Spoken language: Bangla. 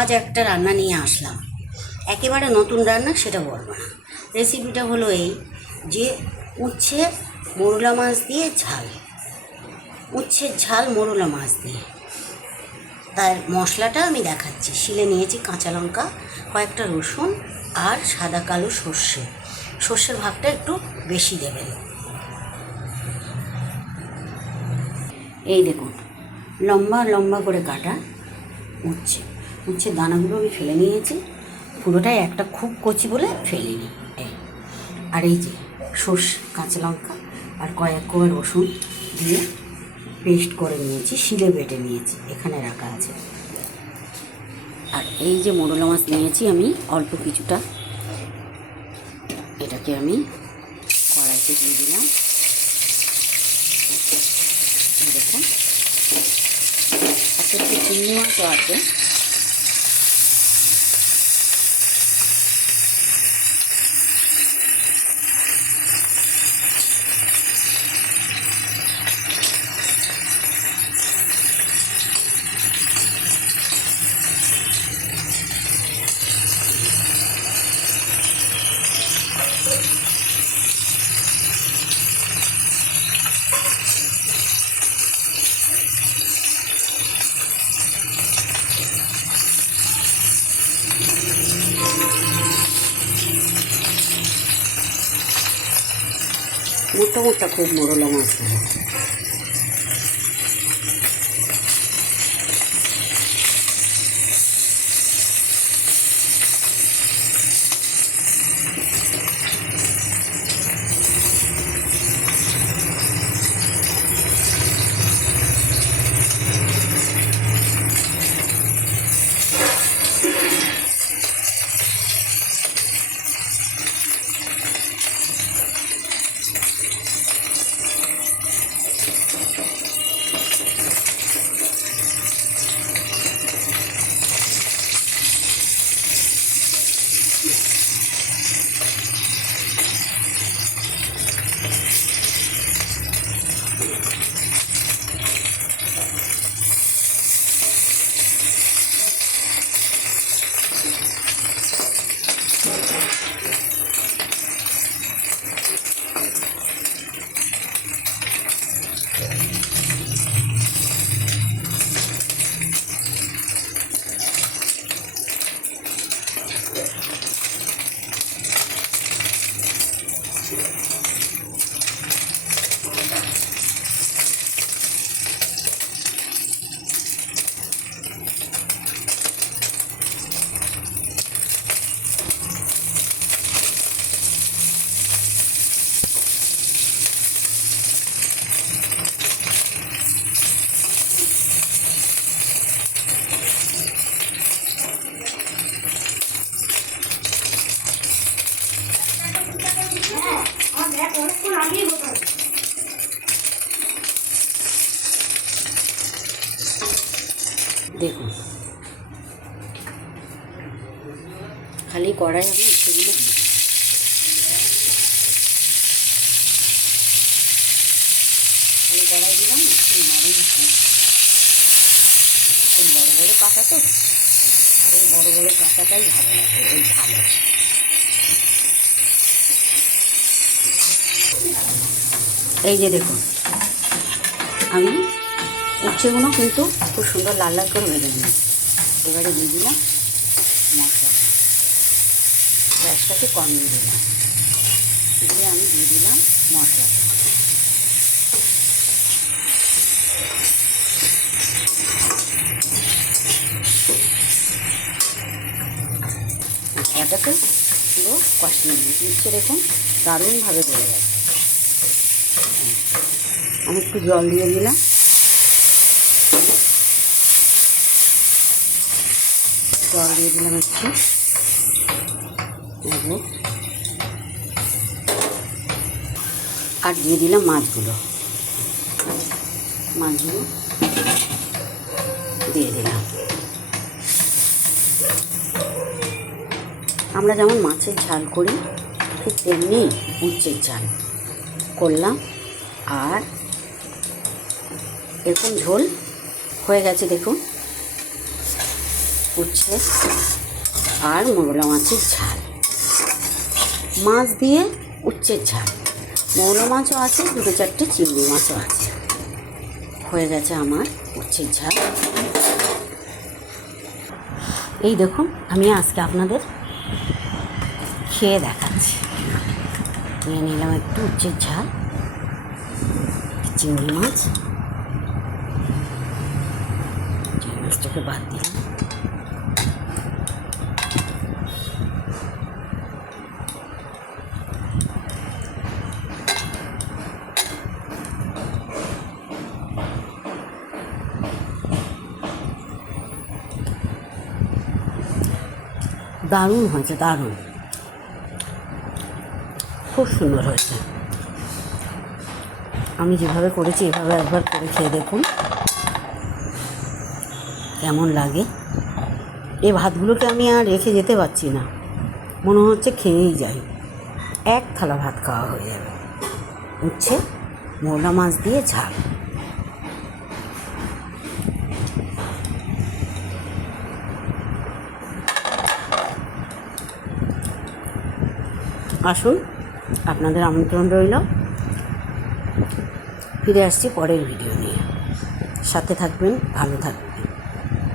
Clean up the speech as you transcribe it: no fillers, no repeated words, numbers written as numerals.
আজ একটা রান্না নিয়ে আসলাম, একেবারে নতুন রান্না, সেটা বলবো না। রেসিপিটা হলো এই যে উচ্ছে মোরলা মাছ দিয়ে ঝাল, উচ্ছের ঝাল মোরলা মাছ দিয়ে। তার মশলাটা আমি দেখাচ্ছি। শিলে নিয়েছি কাঁচা লঙ্কা, কয়েকটা রসুন আর সাদা কালো সর্ষে। সর্ষের ভাগটা একটু বেশি দেবেন। এই দেখুন, লম্বা লম্বা করে কাটা উচ্ছের দানাগুলো আমি ফেলে নিয়েছি, পুরোটাই একটা খুব কচি বলে ফেলিনি। আর এই যে সর্ষে, কাঁচা লঙ্কা আর কয়েক কোয়া রসুন দিয়ে পেস্ট করে নিয়েছি, শিলে বেটে নিয়েছি, এখানে রাখা আছে। আর এই যে মোরলা মাছ নিয়েছি আমি অল্প কিছুটা, এটাকে আমি কড়াইতে দিয়ে দিলাম। দেখুন, একটা একটু চিংড়ি মাছও আছে। মোটা মোটা খুব মোরলা মাছ। দেখুন, খালি কড়াই আমি সেগুলো দিয়ে খালি কড়াই দিলাম, একটু নরম খুব বড় বড় কাঁটা তো, আর এই বড় বড় কাঁটাটাই ভালো লাগে ওই ঝালে। এই যে দেখুন, আমি উচ্ছেগুলো কিন্তু খুব সুন্দর লাল লাল করে ভেজে নিই। এবারে দিয়ে দিলাম মশলাটা, গ্যাসটাকে কম দিয়ে দিলাম, দিয়ে আমি দিয়ে দিলাম মশলাটা। মশলাটাকে পুরো কষিয়ে নিয়েছি। উচ্ছে দেখুন দারুণভাবে গলে গেছে। আমি একটু জল দিয়ে দিলাম, একটু আর দিয়ে দিলাম মাছগুলো দিয়ে দিলাম। আমরা যেমন মাছের ঝাল করি ঠিক তেমনি উচ্ছের ঝাল করলাম। আর এরকম ঝোল হয়ে গেছে দেখুন। উচ্ছে আর মৌরলা মাছের ঝাল, মাছ দিয়ে উচ্ছের ঝাল। মৌরলা মাছও আছে, 2-4টে চিংড়ি মাছও আছে। হয়ে গেছে আমার উচ্ছের ঝাল। এই দেখুন, আমি আজকে আপনাদের খেয়ে দেখাচ্ছি। নিয়ে নিলাম একটু উচ্ছের ঝাল, চিংড়ি মাছটাকে বাদ দিলাম। দারুণ হয়েছে, দারুণ, খুব সুন্দর হয়েছে। আমি যেভাবে করেছি এভাবে একবার করে খেয়ে দেখুন কেমন লাগে। এই ভাতগুলোকে আমি আর রেখে যেতে পারছি না, মনে হচ্ছে খেয়েই যাই। এক থালা ভাত খাওয়া হয়ে যাবে। উচ্ছে মৌরলা মাছ দিয়ে ঝাল। আসুন, আপনাদের আমন্ত্রণ রইল। ফিরে আসছি পরের ভিডিও নিয়ে। সাথে থাকবেন, ভালো থাকবেন।